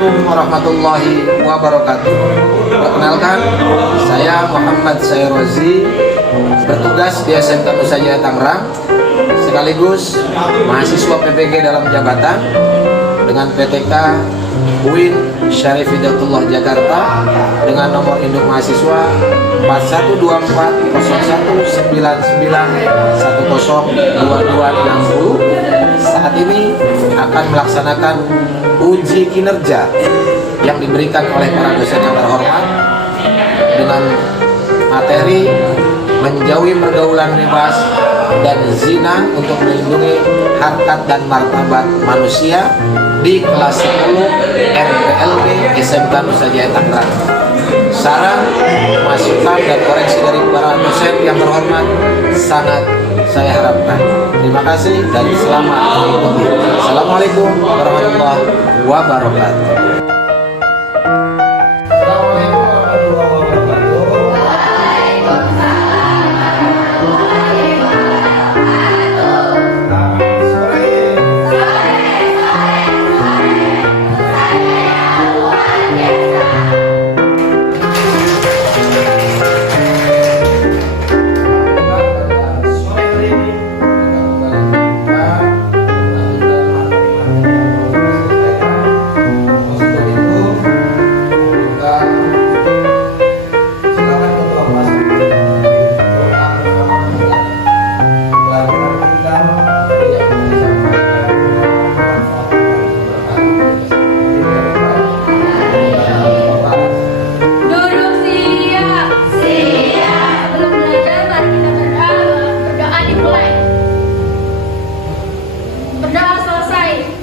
Assalamualaikum warahmatullahi wabarakatuh. Perkenalkan, saya Muhammad Sayrozi, bertugas di SMK Nusa Jaya Tangerang, sekaligus mahasiswa PPG dalam jabatan dengan PTK UIN Syarif Hidayatullah Jakarta dengan nomor induk mahasiswa 41240199102260. Saat ini akan melaksanakan uji kinerja yang diberikan oleh para dosen yang terhormat dengan materi menjauhi pergaulan bebas dan zina untuk melindungi harkat dan martabat manusia di kelas 10 MPLB SMK Nusa Jaya Tangerang. Saran, masukan, dan koreksi dari para dosen yang terhormat sangat saya harapkan. Terima kasih dan selamat mengikuti. Assalamualaikum warahmatullahi wabarakatuh.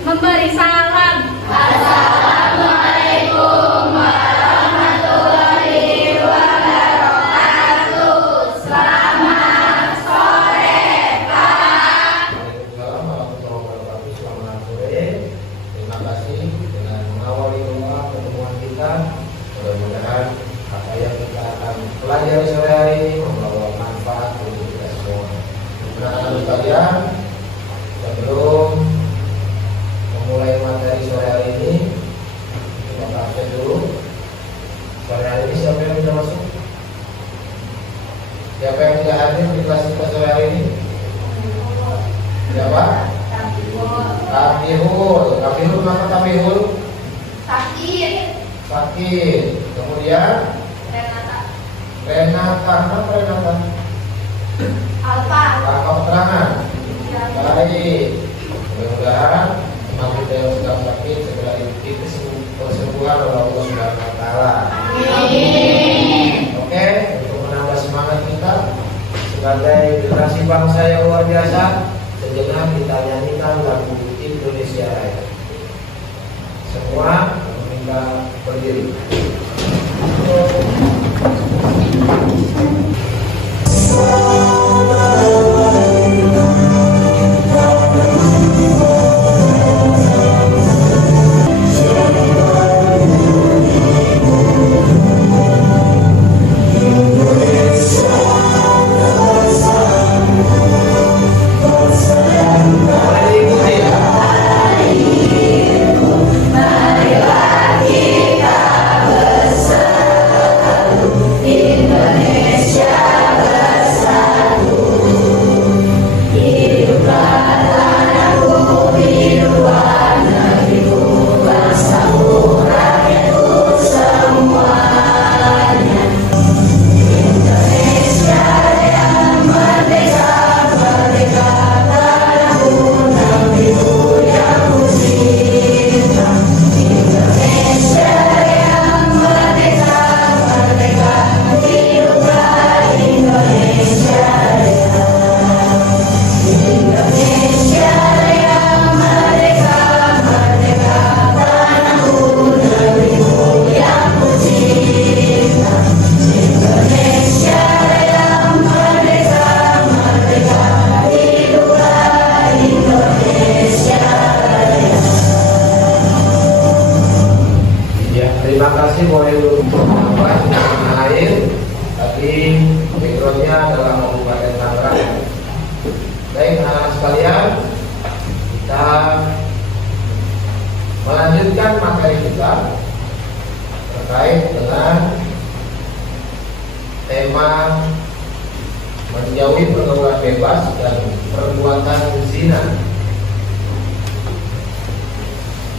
Memberi salam. Assalamualaikum warahmatullahi wabarakatuh. Selamat sore, Pak. Waalaikumsalam warahmatullahi wabarakatuh. Selamat sore. Terima kasih dengan mengawali doa pertemuan kita. Mudah-mudahan apa yang kita akan pelajari sore hari ini membawa manfaat untuk kita semua. Anak-anak sekalian, sebelum mulai materi sore hari ini, kita praktek dulu. Sore hari ini siapa yang sudah masuk? Siapa yang sudah hadir di kelas kita sore hari ini? Siapa? Tabihul. Tabihul mana Tabihul? Sakit. Sakit. Kemudian Renata. Kenapa Renata? Alfa. Kakak keterangan. Baik. Mudah-mudahan kita yang sedang sakit segera diberi kesembuhan oleh Allah Subhanahu wa Ta'ala. Oke, untuk menambah semangat kita sebagai generasi bangsa yang luar biasa, sejenak kita nyanyikan lagu Indonesia Raya. Semua meminta berdiri. Indonesia bersatu. tema menjauhi pergaulan bebas dan perbuatan zina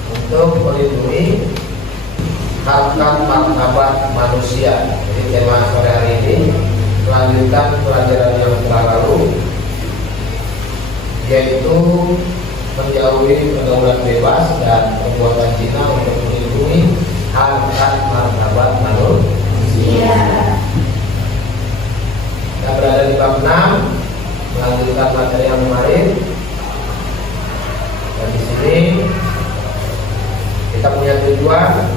untuk melindungi harkat martabat manusia. Jadi tema sore hari ini melanjutkan pelajaran yang telah lalu, yaitu menjauhi pergaulan bebas dan perbuatan zina untuk melindungi harkat martabat manusia. Kita berada di bab 6, melanjutkan materi yang kemarin. Dan di sini kita punya tujuan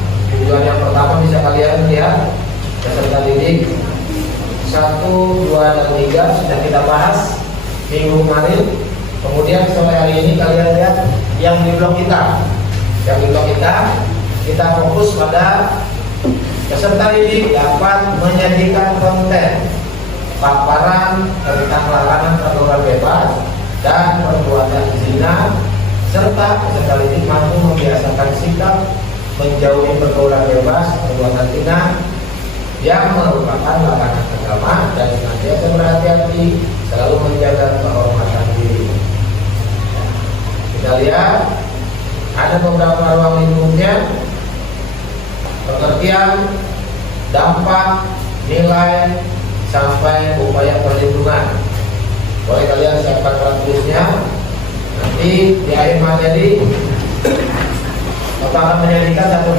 yang pertama bisa kalian lihat peserta didik 1, 2, dan 3 sudah kita bahas minggu kemarin. Kemudian sore hari ini kalian lihat yang di blog kita. Yang di blog kita fokus pada peserta didik dapat menyajikan konten paparan tentang larangan pergaulan bebas dan perbuatan zina, serta peserta didik mampu membiasakan sikap menjauhi pergaulan bebas, perbuatan zina yang merupakan larangan agama dan senantiasa berhati-hati selalu menjaga kehormatan diri. Kita lihat ada beberapa ruang lingkupnya, pengertian, dampak, nilai, sampai upaya perlindungan. Boleh kalian siapkan alat tulisnya. Nanti di akhir materi Bapak akan menyajikan satu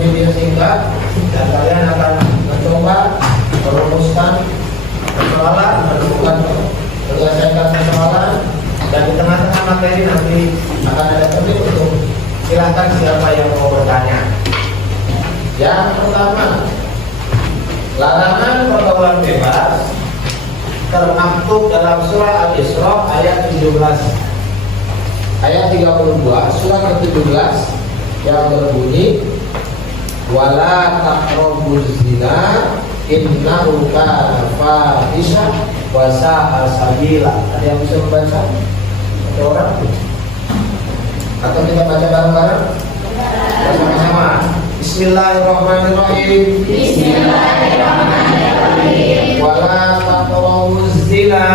video, singkat, dan kalian akan mencoba merumuskan persoalan, menyelesaikan persoalan, dan di tengah-tengah materi nanti akan ada topik untuk silakan siapa yang mau bertanya. Yang pertama, larangan pergaulan bebas termaktub dalam surah Al-Isra ayat 17. Ayat 32 surah ke-17 yang berbunyi wala taqrabuz zina innahu kana fahisha wa sa'a sabila. Ada yang bisa membaca? Ada orang? Atau kita baca bareng-bareng? Bersama-sama. Bismillahirrahmanirrahim. Bismillahirrahmanirrahim. Wala taqrabuz zina.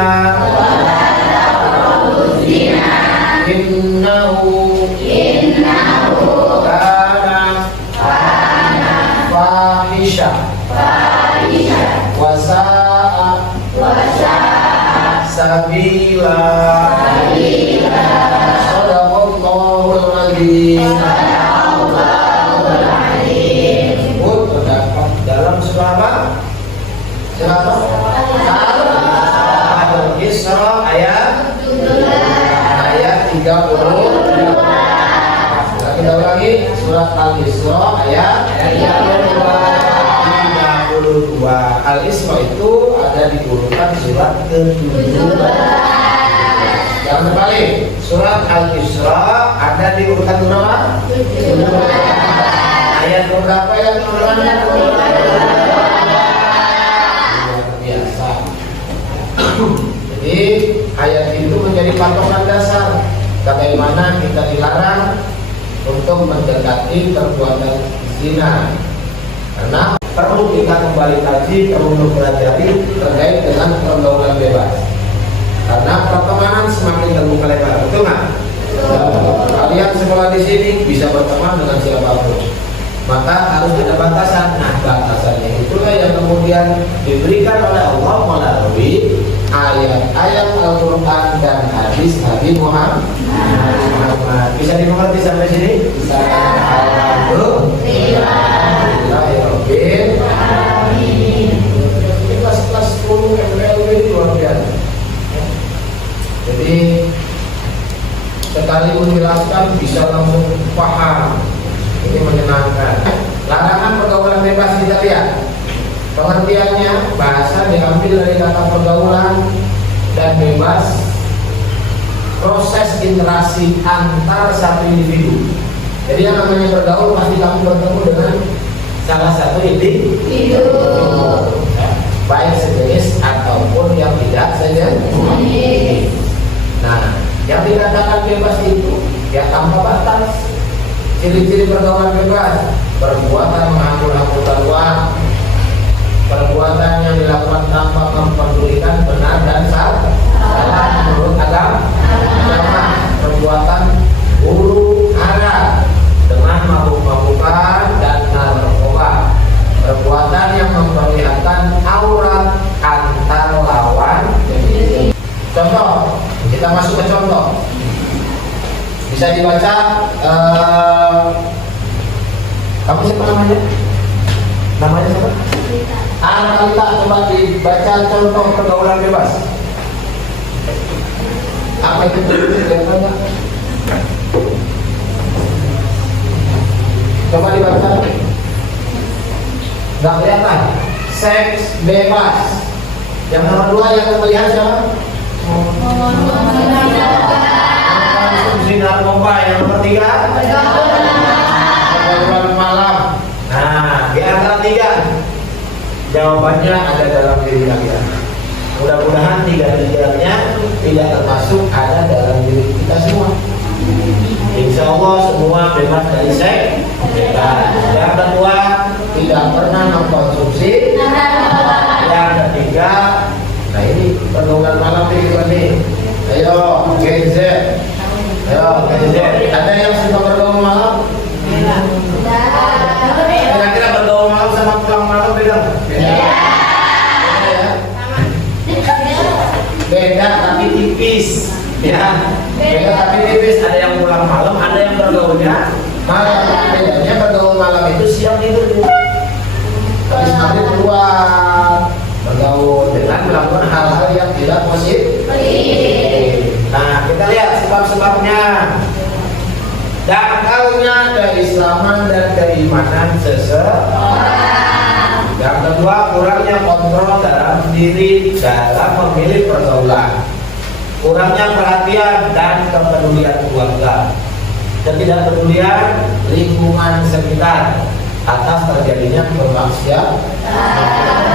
Innahu kana fahisha wa sa'a sabila. Shadaqallahul adzim. Terdapat dalam surah Al-Isra ayat 32. Kita ulangi surat Al-Isra ayat 32. Al-Isra itu ada di urutan surat ke-17. Jangan terbalik. Surat Al-Isra ada di urutan berapa? 17. Ayat berapa yang urutannya? Biasa. Jadi ayat itu menjadi patokan dasar bagaimana kita dilarang untuk mendekati perbuatan zina, karena perlu kita kembali kaji, perlu mempelajari terkait dengan pergaulan bebas, karena pertemanan semakin terbuka lebar, betul nggak? Kalian sekolah di sini bisa berteman dengan siapapun, maka harus ada batasan. Nah, batasannya itulah yang kemudian diberikan oleh Allah melalui ayat-ayat Al-Quran dan hadis Nabi Muhammad. Bisa dimengerti sampai sini? Bisa. Alhamdulillah. Ini kelas 10 MPLW luar biasa. Jadi sekali menjelaskan bisa langsung paham. Ini menyenangkan. Larangan pergaulan bebas kita lihat. Pengertiannya, bahasa diambil dari kata pergaulan dan bebas, proses interaksi antar satu individu. Jadi yang namanya bergaul pasti kamu bertemu dengan salah satu individu, baik sejenis ataupun yang tidak sejenis. Nah, yang dikatakan bebas itu ya tanpa batas. Ciri-ciri pergaulan bebas: perbuatan mengatur-aturkan uang, bisa dibaca. Kamu siapa namanya? Namanya siapa? Analita. Coba dibaca contoh pergaulan bebas. Apa itu biasanya? Coba dibaca. Nggak kelihatan. Seks bebas. Yang nomor 2 yang melihat siapa? Konsumsi narkoba. Yang nomor 3? Pergaulan malam. Nah, di antara 3 jawabannya ada dalam diri kalian. Mudah-mudahan 3-tiganya tidak termasuk ada dalam diri kita semua. Insya Allah semua bebas dari seks bebas. Yang kedua, tidak pernah mengkonsumsi. Yang ketiga, nah ini pergaulan malam nih. Ayo Gen Z. Ayo Gen Z. Ada yang suka bergaul malam? Kira-kira bergaul malam sama pulang malam beda? Beda tapi tipis, ya. Beda tapi tipis. Ada yang pulang malam, ada yang bergaulnya malam. Bedanya bergaul malam itu siang tidur. Habis maghrib keluar bergaul dengan melakukan hal-hal yang tidak positif. Nah, kita lihat sebab-sebabnya. Dangkalnya keislaman dan keimanan seseorang. Yang kedua, kurangnya kontrol dalam diri dalam memilih pergaulan. Kurangnya perhatian dan kepedulian keluarga. Ketidakpedulian lingkungan sekitar atas terjadinya kemaksiatan.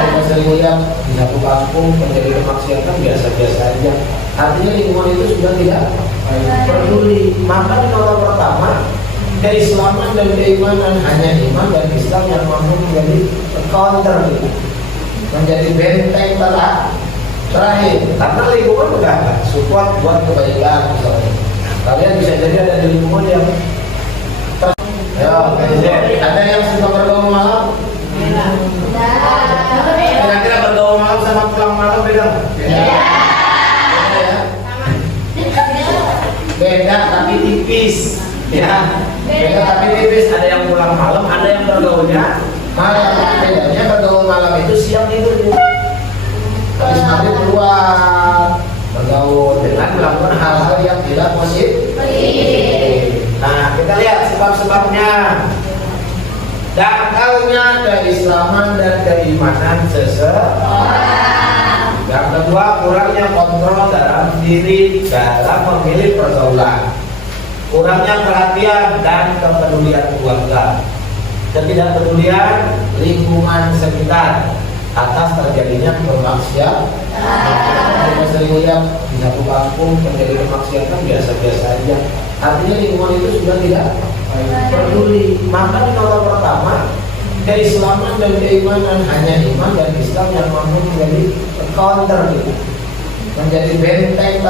Kita sering lihat di satu kampung terjadi kemaksiatan biasa-biasa aja. Artinya lingkungan itu sudah tidak peduli. Maka di nomor pertama, keislaman dan keimanan, hanya iman dan Islam yang mampu menjadi counter, menjadi benteng terakhir. Karena lingkungan udah support buat kebaikan misalnya. Kalian bisa jadi ada di lingkungan yang ada yang suka bergaul malam? Kira-kira bergaul malam sama pulang malam beda? Beda tapi tipis, ya. Beda tapi tipis. Ada yang pulang malam, ada yang bergaulnya malam. Bedanya bergaul malam itu siang tidur. Habis maghrib keluar bergaul dengan melakukan hal-hal yang tidak positif. Nah, kita lihat sebab-sebabnya. Dangkalnya keislaman dan keimanan seseorang. Yang kedua, kurangnya kontrol dalam diri dalam memilih pergaulan. Kurangnya perhatian dan kepedulian keluarga. Ketidakpedulian lingkungan sekitar atas terjadinya kemaksiatan. Kita sering lihat di satu kampung terjadi kemaksiatan biasa-biasa aja. Artinya lingkungan itu sudah tidak peduli. Maka di nomor pertama, keislaman dan keimanan, hanya iman dan Islam yang mampu menjadi counter, menjadi benteng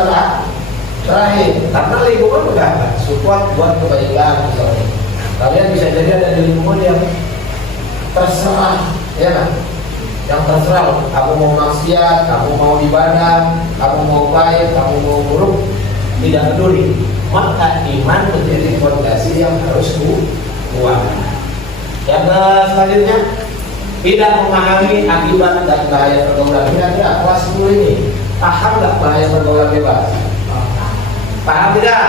terakhir. Karena lingkungan udah support buat kebaikan misalnya. Kalian bisa jadi ada di lingkungan yang terserah, ya kan? Yang terserah, kamu mau maksiat, kamu mau ibadah, kamu mau baik, kamu mau buruk, tidak peduli. Maka iman menjadi fondasi yang harus kuat. Yang selanjutnya, tidak memahami akibat dan bahaya pergaulan. Kira-kira kelas 10 ini paham nggak bahaya pergaulan bebas? Paham tidak?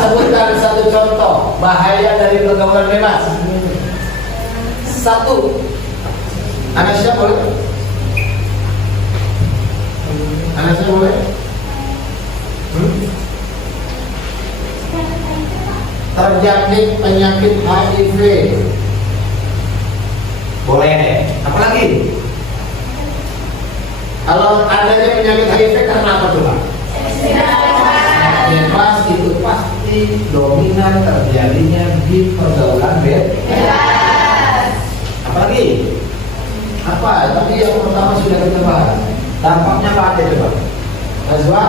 Sebutkan satu contoh bahaya dari pergaulan bebas. Satu. Anak siapa boleh? Anak siapa boleh? Terjangkit penyakit HIV. Boleh. Apalagi? Kalau adanya penyakit HIV karena apa tuh, Pak? Bebas itu pasti dominan terjadinya di pergaulan bebas. Apalagi? Apa? Tadi yang pertama sudah kita bahas. Dampaknya apa aja coba? Nazwa?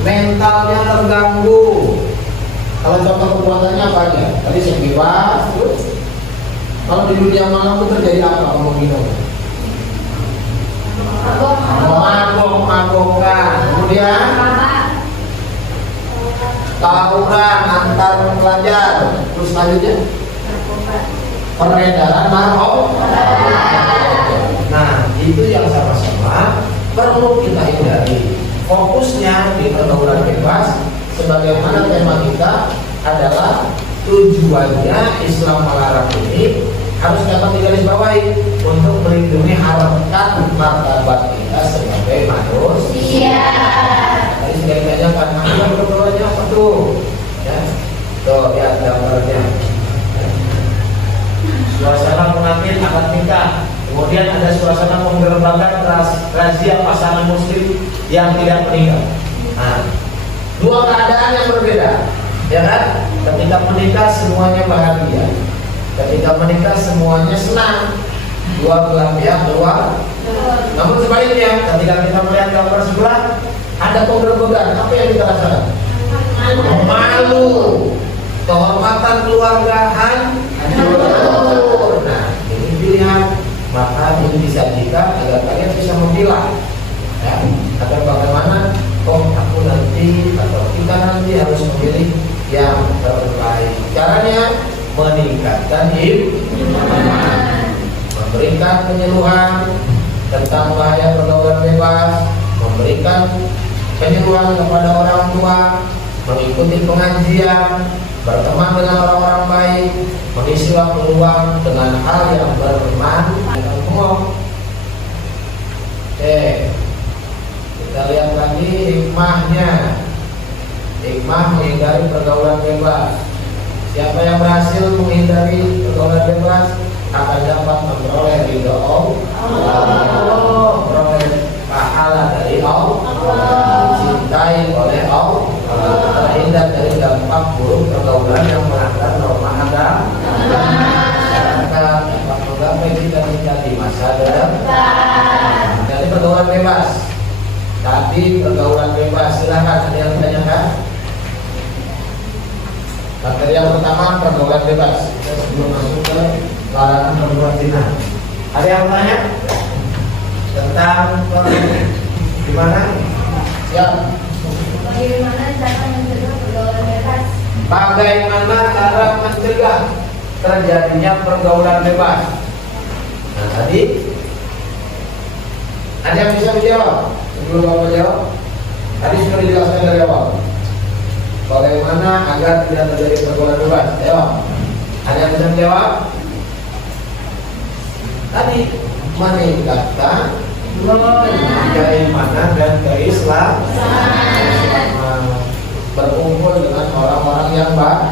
Mentalnya terganggu. Kalau contoh perbuatannya apa aja? Tadi seks bebas. Terus kalau di dunia malam itu terjadi apa? Kamu minum? Mabok-mabokan. Kemudian selanjutnya? Peredaran narkoba. Nah, itu yang sama-sama perlu kita hindari. Fokusnya di pergaulan bebas, sebagaimana tema kita adalah tujuannya Islam melarang ini harus dapat digarisbawahi untuk melindungi harkat martabat kita sebagai manusia. Tadi sudah ditanyakan, apa pergaulannya apa tuh? Ya, tuh lihat gambarnya. Suasana pengantin akad nikah, kemudian ada suasana penggerbakan razia pasangan muslim yang tidak menikah. Nah, dua keadaan yang berbeda, ya kan? Ketika menikah semuanya bahagia, ketika menikah semuanya senang, dua belah pihak keluar. Namun sebaliknya, ketika kita melihat gambar sebelah, ada penggerbekan, apa yang kita rasakan? Malu, kehormatan keluarga hancur. Nah, ini pilihan, maka ini disajikan agar kalian bisa memilah, ya, agar bagaimana aku nanti atau kita nanti harus memilih yang terbaik. Caranya meningkatkan iman, memberikan penyuluhan tentang bahaya pergaulan bebas, memberikan penyuluhan kepada orang tua, mengikuti pengajian, berteman dengan orang-orang baik, mengisi waktu luang dengan hal yang bermanfaat. Oke, kita lihat lagi hikmahnya. Hikmah menghindari pergaulan bebas. Siapa yang berhasil menghindari pergaulan bebas akan dapat memperoleh ridho Allah, memperoleh pahala dari Allah, dicintai oleh Allah, terhindar dari dampak buruk pergaulan yang melanggar norma agama, dapat menggapai cita-cita di masa depan. Dari pergaulan bebas. Tapi pergaulan bebas, silakan ada yang ditanyakan. Materi yang pertama pergaulan bebas. Kita sebelum masuk ke larangan perbuatan zina. Ada yang tanya tentang gimana? Siap. Bagaimana cara mencegah pergaulan bebas? Bagaimana cara mencegah terjadinya pergaulan bebas? Nah, tadi ada yang bisa menjawab? Sebelum Bapak jawab, tadi sudah dijelaskan dari awal. Bagaimana agar tidak terjadi pergaulan bebas? Jawab. Ada yang bisa menjawab? Tadi meningkatkan keimanan dan keislaman, berkumpul dengan orang-orang yang baik,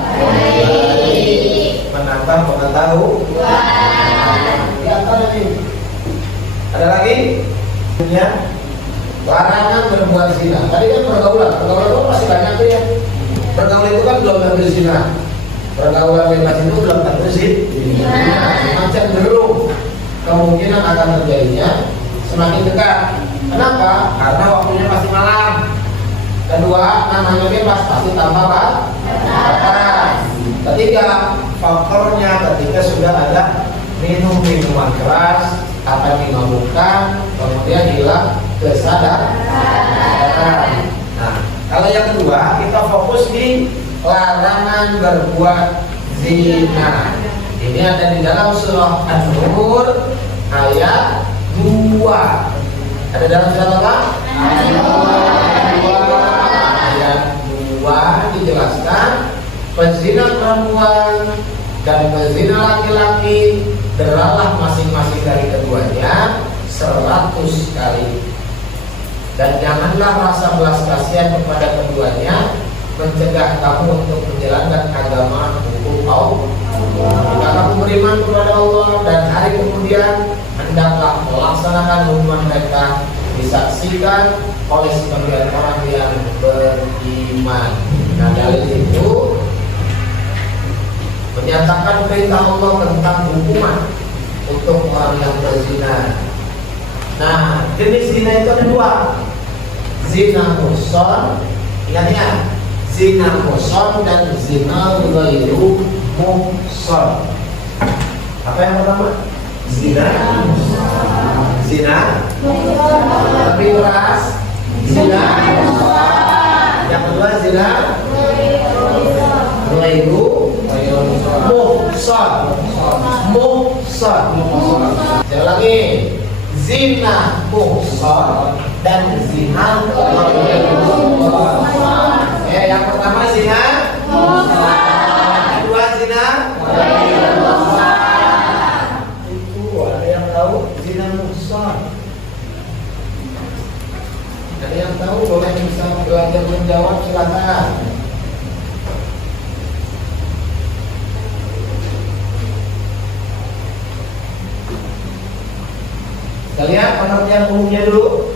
menambah pengetahuan. Di antara ini ada lagi ya, larangan berbuat zina. Tadi kan pergaulan itu masih banyak tuh ya. Pergaulan itu kan belum tentu zina. Pergaulan bebas itu belum tentu zina. Macam cenderung kemungkinan akan terjadinya semakin dekat. Kenapa? Karena waktunya masih malam. Kedua, namanya bebas pasti tambah batas. Ketiga, faktornya ketika sudah ada minuman keras akan dimabukkan, kemudian hilang kesadaran. Nah, kalau yang kedua kita fokus di larangan berbuat zina. Ini ada di dalam surah An-Nur ayat 2. Ada dalam surah apa? Ayat 2 dijelaskan pezina perempuan dan pezina laki-laki beralah masing-masing dari keduanya 100 kali. Dan janganlah rasa belas kasihan kepada keduanya mencegah kamu untuk menjalankan agama hukum Allah. Jika kamu beriman kepada Allah dan hari kemudian, hendaklah melaksanakan hubungan mereka disaksikan oleh sebagian orang yang beriman. Nah, dalil itu menyatakan perintah Allah tentang hukuman untuk orang yang berzina. Nah, jenis zina itu ada dua. Zina muhsan, ingat-ingat, zina muhsan dan zina ghairu muhsan. Apa yang pertama? Zina lebih keras. Zina. Yang kedua zina ghairu muhsan. muhsan. Muhsan. Saya ulangi. Zina muhsan dan zina muhsan. Yang pertama zina muhsan. Kedua zina muhsan. Itu ada yang tahu zina muhsan? Ada yang tahu? Boleh bisa belajar menjawab, silakan. Kita lihat pengertian umumnya dulu.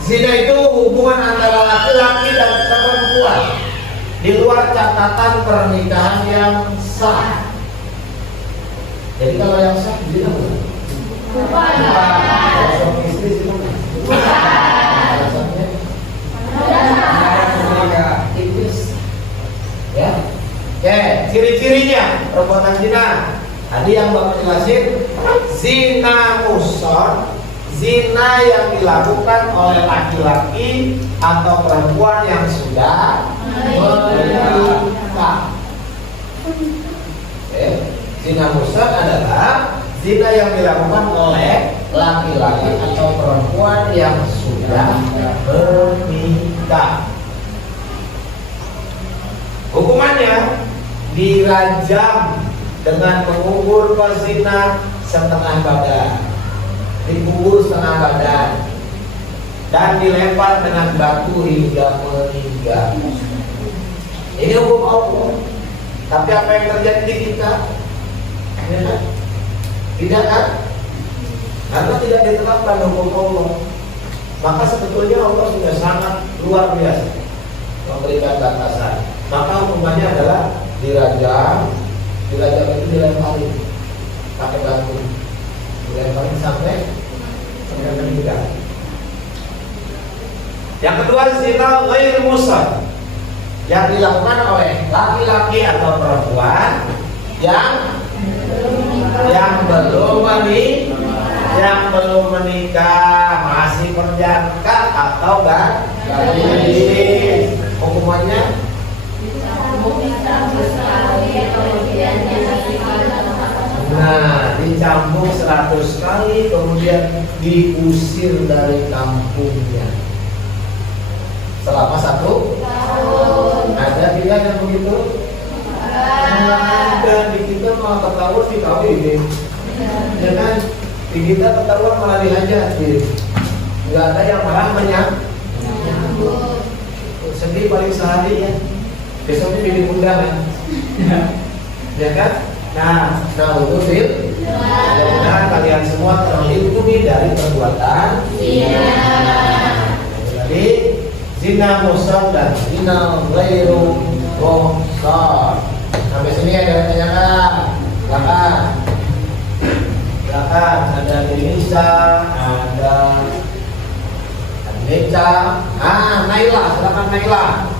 Zina itu hubungan antara laki-laki dan perempuan di luar catatan pernikahan yang sah. Jadi kalau yang sah zina bukan? Bukan. Suami istri zina bukan? Alasannya? Tipis. Ya. Oke, ciri-cirinya perbuatan zina. Tadi yang Bapak jelasin, zina muhsan, zina yang dilakukan oleh laki-laki atau perempuan yang sudah menikah. Zina muhsan adalah zina yang dilakukan oleh laki-laki atau perempuan yang sudah menikah. Hukumannya dirajam dengan mengubur pezina setengah badan, dikubur setengah badan, dan dilempar dengan batu hingga meninggal. Ini hukum Allah. Tapi apa yang terjadi di kita? Ya kan? Tidak kan? Karena tidak diterapkan hukum Allah. Maka sebetulnya Allah sudah sangat luar biasa memberikan batasan. Maka hukumannya adalah dirajam. Dirajam itu dilemparin pakai batu, dilemparin sampai meninggal. Yang kedua, zina ghair muhsan, yang dilakukan oleh laki-laki atau perempuan yang belum menikah, masih berjangka atau gadis. Hukumannya dicambuk 100 kali, kemudian diusir dari kampungnya selama 1 tahun. Ada tidak yang begitu? Ada. Di kita malah ketahuan dikawin, ya kan? Di kita ketahuan malah dihajar. Nggak ada yang malah menyambut. Sedih paling sehari ya. Besoknya bikin undangan. Ya kan? Nah untuk mudah-mudahan kalian semua terlindungi dari perbuatan jadi zina muhsan dan zina ghairu muhsan. Sampai sini ada yang tanyakan? Silakan. Ada Nisa, ada Neca, Naila, silakan Naila.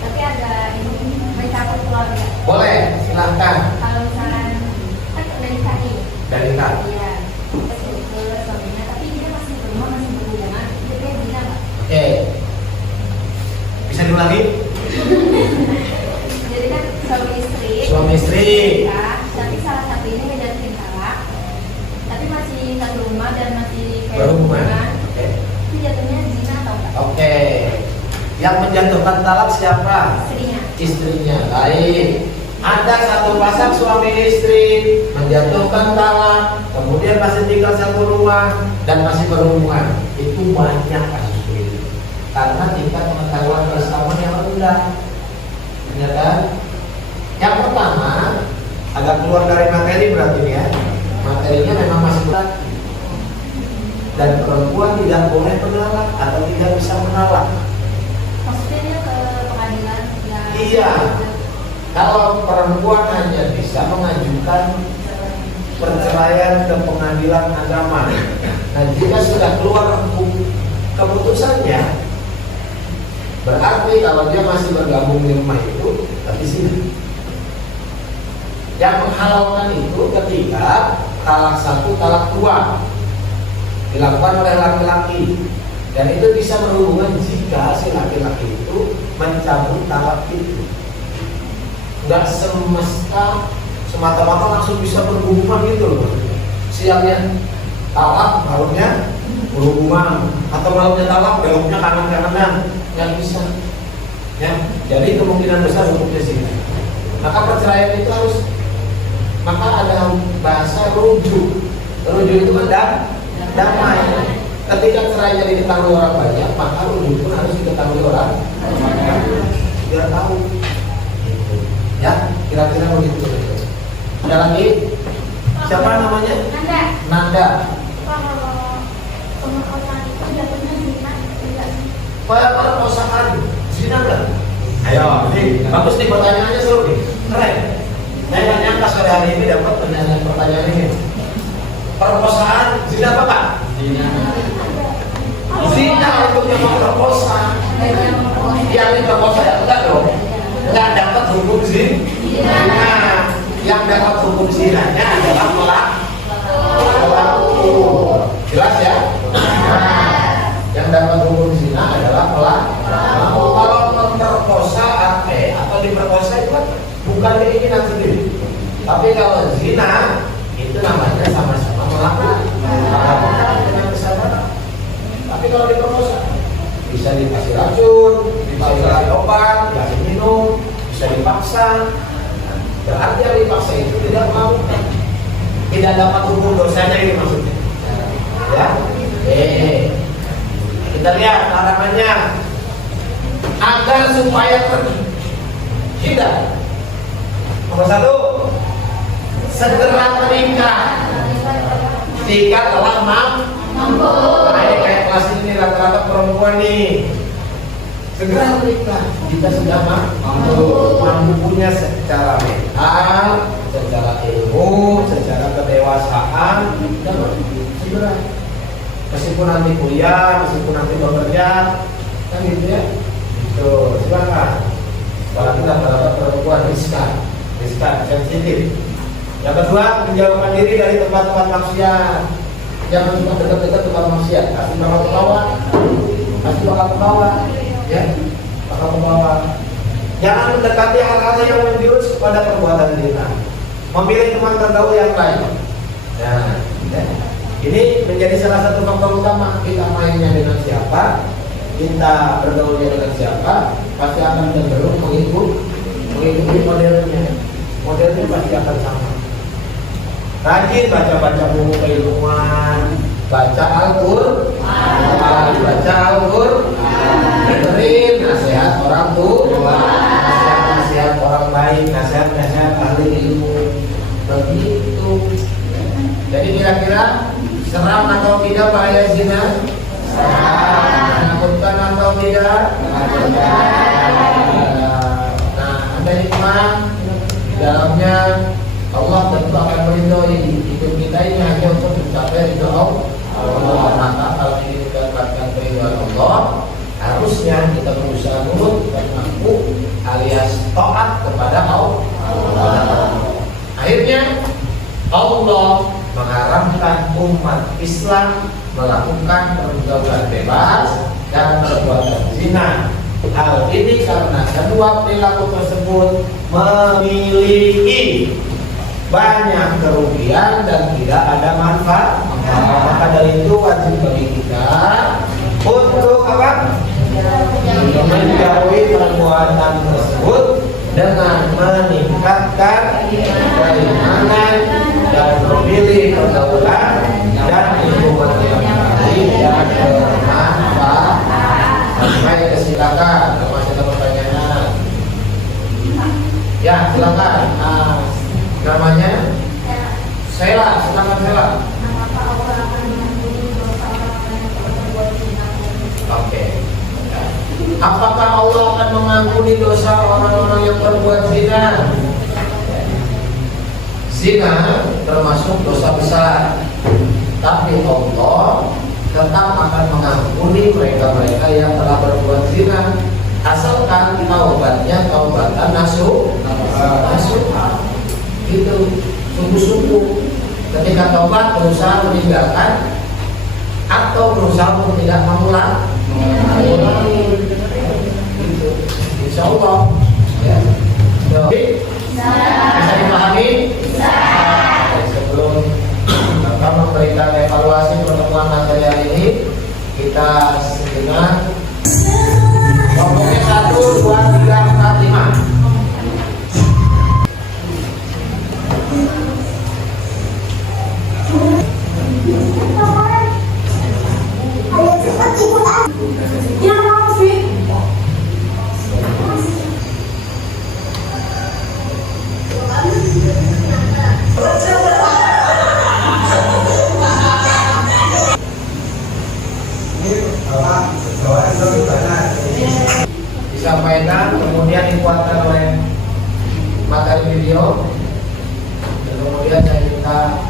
Tapi ada ini mencakup keluarga. Boleh, silakan. Kalau misalkan kan dari tadi. Dari tadi. Iya. Terus ke suaminya, tapi dia masih belum masih berhubungan. Itu dia bisa nggak? Oke. Bisa diulangi? Jadi kan suami istri. Suami istri. Ya, tapi salah satu ini ngejatuhin talak. Tapi masih satu rumah dan masih kayak Berhubungan. Oke. Itu jatuhnya zina atau enggak? Oke. Yang menjatuhkan talak siapa? Istrinya. Istrinya. Baik. Ada satu pasang suami istri menjatuhkan talak, kemudian masih tinggal satu rumah dan masih berhubungan. Itu banyak kasus ini. Karena tingkat pengetahuan bersama yang rendah. Ya kan? Yang pertama, agak keluar dari materi berarti ya. Materinya memang masih berat. Dan perempuan tidak boleh menolak atau tidak bisa menolak. Maksudnya dia ke pengadilan ya. Iya. Kalau perempuan hanya bisa mengajukan perceraian ke pengadilan agama. Nah, jika sudah keluar keputusannya, berarti kalau dia masih bergabung di rumah itu, tapi sini. Yang menghalalkan itu ketika talak 1, talak 2 dilakukan oleh laki-laki, dan itu bisa berhubungan jika si laki-laki itu mencabut talak itu. Nggak semesta semata-mata langsung bisa berhubungan gitu loh. Siangnya talak, malamnya berhubungan, atau malamnya talak, beloknya kanan-kanan, yang bisa. Ya, jadi kemungkinan besar hukumnya zina. Maka perceraian itu harus, maka ada bahasa rujuk. Rujuk itu kan damai. Ketika cerainya diketahui orang banyak, maka rujuk pun harus diketahui orang banyak. Biar tahu. Ya, kira-kira begitu. Ada lagi? Siapa namanya? Nanda. Pemerkosaan itu jatuhnya zina tidak? Pemerkosaan zina nggak? Ayo, ini bagus nih pertanyaannya, seru nih, keren. Saya nggak nyangka sore hari ini dapat pertanyaan ini. Perkosaan zina apa Pak? Zina untuk yang memperkosa. Yang diperkosa ya enggak dong? Enggak dapat hukum zina. Nah, yang dapat hukum zinanya adalah pelaku. Jelas ya? Yang dapat hukum zina adalah pelaku. Kalau memperkosa atau diperkosa itu kan bukan keinginan sendiri. Tapi kalau zina itu namanya sama-sama melakukan dengan kesadaran. Tapi kalau diperkosa bisa dikasih racun, dikasih obat, dikasih minum, bisa dipaksa. Berarti yang dipaksa itu tidak mau, tidak dapat hukum dosanya, ini maksudnya. Ya, kita lihat larangannya agar supaya terhindar. Nomor 1, segera menikah jika telah mampu. Nah, ini kayak kelas ini rata-rata perempuan nih. Segera menikah jika sudah mampu punya secara mental, secara ilmu, secara kedewasaan, dan segera. Meskipun nanti kuliah, meskipun nanti bekerja, kan gitu ya. Tuh, silakan. Apalagi rata-rata perempuan riskan, sensitif. Yang kedua, menjauhkan diri dari tempat-tempat maksiat. Jangan cuma dekat-dekat tempat maksiat, pasti bakal ke bawah, ya, bakal ke bawah. Jangan mendekati hal-hal yang menjurus kepada perbuatan zina. Memilih teman tergaul yang lain. Nah, ya. Ini menjadi salah satu faktor utama. Kita mainnya dengan siapa, kita bergaulnya dengan siapa, pasti akan cenderung mengikuti modelnya. Modelnya pasti akan sama. Rajin baca-baca buku keilmuan, baca Al-Qur'an, dengerin nasihat orang tua, nasihat orang baik, nasihat ahli ilmu. Begitu. Jadi kira-kira seram atau tidak bahaya zina? Menakutkan atau tidak? Nah, ada hikmah di dalamnya. Allah tentu akan melindungi hidup kita ini hanya untuk mencapai ridho Allah. Maka kalau ini mendapatkan keridhaan Allah, harusnya kita berusaha nurut dan mampu alias taat kepada Allah. Akhirnya Allah mengharamkan umat Islam melakukan pergaulan bebas dan perbuatan zina. Hal ini karena kedua perilaku tersebut memiliki banyak kerugian dan tidak ada manfaat. Maka dari itu wajib bagi kita untuk apa? Menjauhi perbuatan tersebut dengan meningkatkan keimanan dan memilih pergaulan dan hubungan yang baik dan bermanfaat. Sampai silakan, masih ada pertanyaan? Ya, silakan. Namanya Sela, silakan Sela. Oke. Apakah Allah akan mengampuni dosa orang-orang yang berbuat zina? Zina termasuk dosa besar, tapi Allah tetap akan mengampuni mereka-mereka yang telah berbuat zina, asalkan taubatnya taubatan nasuh. Itu sungguh-sungguh. Ketika taubat berusaha meninggalkan atau berusaha untuk tidak mengulang. Insya Allah ya. Bisa dipahami? kita sejenak. Kelompoknya 1, 2, 3, 4, 5. Disampaikan, kemudian dikuatkan oleh materi video, dan kemudian saya minta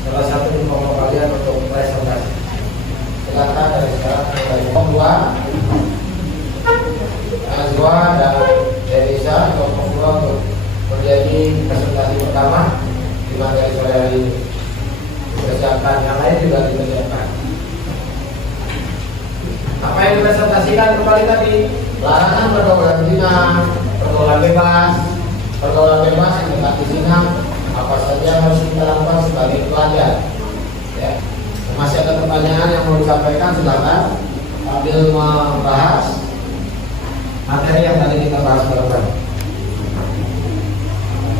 salah satu di kelompok kalian untuk presentasi. Silakan dari sekarang dari kelompok 2, Azwa dan Denisa kelompok 2 untuk menjadi presentasi pertama di materi sore hari ini. Dipersiapkan, yang lain juga dipersiapkan. Apa yang dipresentasikan kembali tadi? Larangan pergaulan zina, pergaulan bebas yang mendekati zina, apa saja yang harus kita lakukan sebagai pelajar. Ya. Masih ada pertanyaan yang mau disampaikan, silakan sambil membahas materi yang tadi kita bahas bareng-bareng.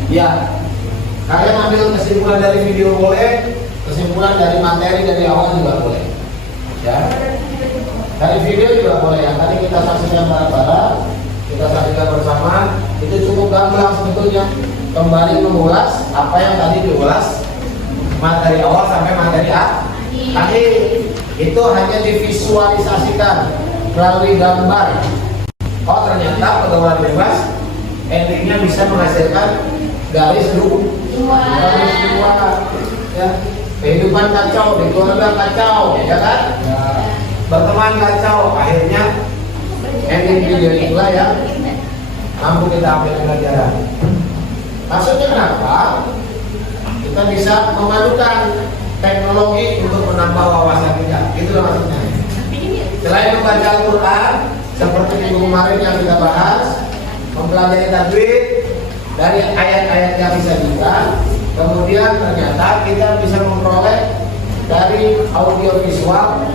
Ya, kalian ambil kesimpulan dari video boleh, kesimpulan dari materi dari awal juga boleh. Ya. Dari video juga boleh, yang tadi kita saksikan bareng-bareng, kita saksikan bersama, itu cukup gamblang sebetulnya. Kembali mengulas apa yang tadi diulas materi awal sampai materi akhir. Itu hanya divisualisasikan melalui gambar. Oh ternyata pergaulan bebas endingnya bisa menghasilkan garis dua. Ya. Kehidupan kacau, di keluarga kacau, ya kan? Ya. Berteman kacau, akhirnya ending video itulah ya mampu kita ambil pelajaran. Maksudnya kenapa? Kita bisa memadukan teknologi untuk menambah wawasan kita. Itulah maksudnya. Selain membaca Al-Quran seperti minggu kemarin yang kita bahas, mempelajari tajwid dari ayat-ayat yang bisa kita, kemudian ternyata kita bisa memperoleh dari audiovisual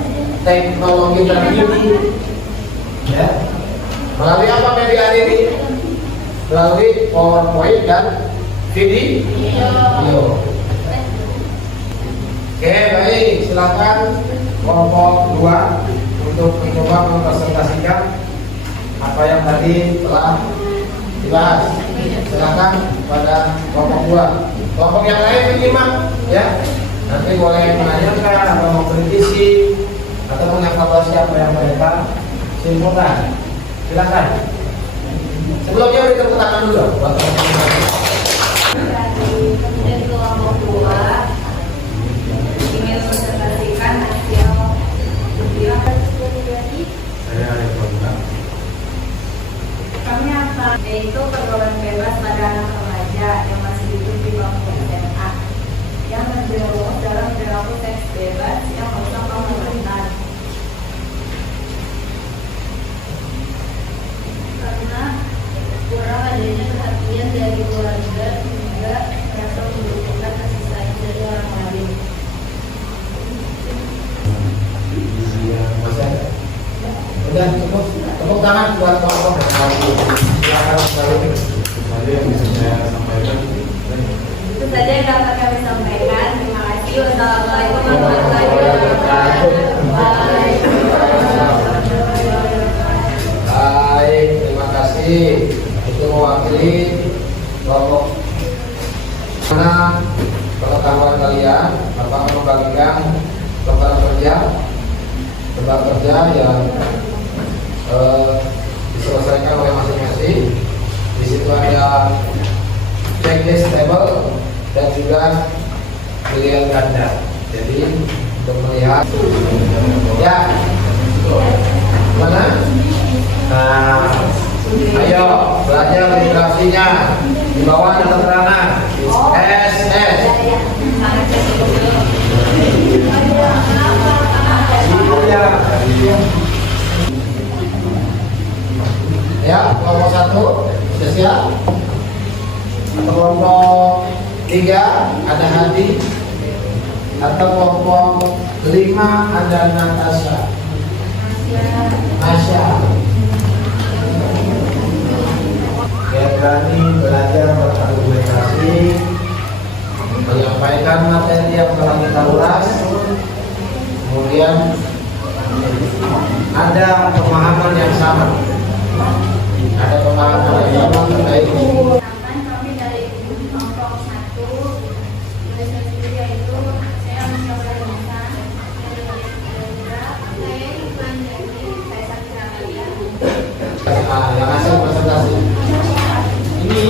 teknologi terkini, ya. Melalui apa media hari ini? Melalui PowerPoint dan video. Oke, baik, silakan kelompok 2 untuk mencoba mempresentasikan apa yang tadi telah dibahas. Silakan pada kelompok 2. Kelompok yang lain menyimak, ya. Nanti boleh menanyakan atau mengkritisi atau mengevaluasi apa yang mereka simpulkan. Silakan. Sebelumnya beri tepuk tangan dulu. Kemudian kelompok 2 ingin mempresentasikan hasil video. Saya Alexandra. Kami akan yaitu pergaulan bebas pada anak remaja yang masih duduk di bangku SMA yang menjerumus dalam perilaku seks bebas yang merusak pemerintahan. Karena kurang adanya perhatian dari keluarga hingga merasa membutuhkan kasih sayang dari orang lain. Udah cukup, tepuk tangan buat kelompok. Silakan sekali. Tadi yang bisa saya sampaikan. Itu saja yang dapat kami sampaikan. Terima kasih. Wassalamualaikum warahmatullahi wabarakatuh. Baik, terima kasih. Itu mewakili kelompok mana pengetahuan kalian. Bapak membagikan lembar kerja yang diselesaikan oleh masing-masing. Di situ ada checklist table dan juga pilihan ganda. Jadi untuk melihat, ya, mana? Nah, ayo belajar literasinya. Di bawah ada keterangan SS. Ya, kelompok 1 sudah siap. Kelompok 3 ada Hadi. Atau kelompok 5 ada Natasha. Masya. Dia berani belajar berargumentasi, menyampaikan materi yang telah kita ulas, kemudian ada pemahaman yang sama, terkait Kami dari kelompok 1 tulisan sendiri yaitu saya mencoba lisan yang hasil presentasi ini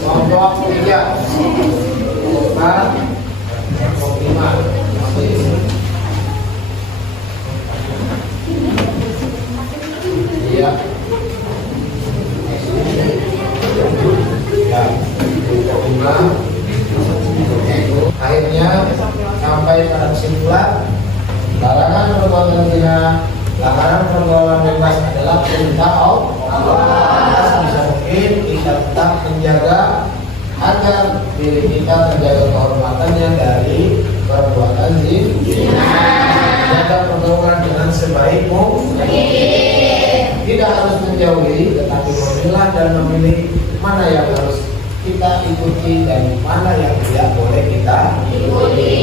kelompok 3 kelompok 5 iya ya akhirnya sampai pada kesimpulan larangan perbuatan zina, larangan perbuatan bebas adalah perintah Allah. Bisa mungkin kita tetap menjaga agar diri kita terjaga kehormatannya dari perbuatan zina. Jaga pergaulan dengan sebaik mungkin. Tidak harus menjauhi, tetapi memilah dan memilih mana yang harus kita ikuti dan mana yang tidak boleh kita ikuti.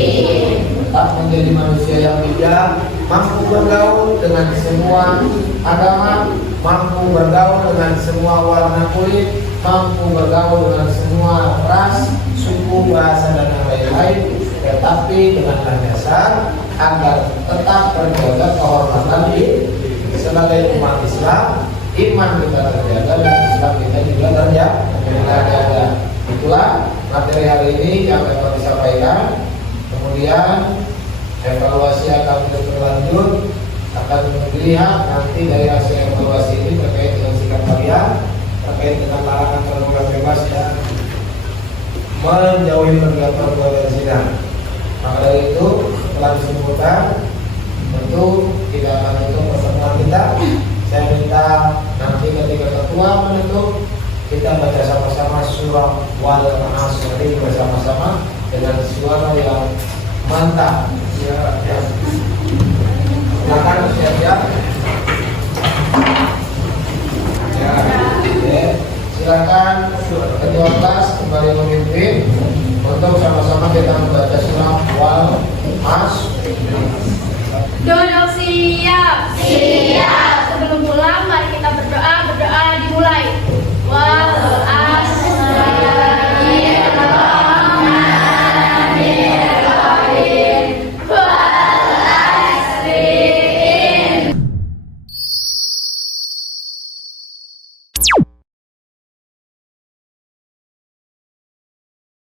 Tetap menjadi manusia yang bijak, mampu bergaul dengan semua agama, mampu bergaul dengan semua warna kulit, mampu bergaul dengan semua ras, suku, bahasa dan yang lain-lain, tetapi dengan dasar agar tetap terjaga kehormatan diri sebagai umat Islam. Iman kita terjaga dan Islam kita juga terjaga. Itulah materi hari ini yang dapat disampaikan. Kemudian evaluasi akan terus berlanjut, akan dilihat nanti dari hasil evaluasi ini terkait dengan sikap kalian, terkait dengan larangan pergaulan bebas dan menjauhi perbuatan zina. Maka dari itu setelah disebutkan, tentu tidak akan menutup pertemuan kita. Saya minta nanti ketika ketua menutup, kita baca sama-sama surah Wal-Asr bersama-sama dengan suara yang mantap. Ya. Silakan siap-siap. Ya. Silakan ketua kelas kembali memimpin untuk sama-sama kita membaca surah Wal-Asr. Duduk siap. Siap. Sebelum pulang, mari kita berdoa. Berdoa dimulai. Wal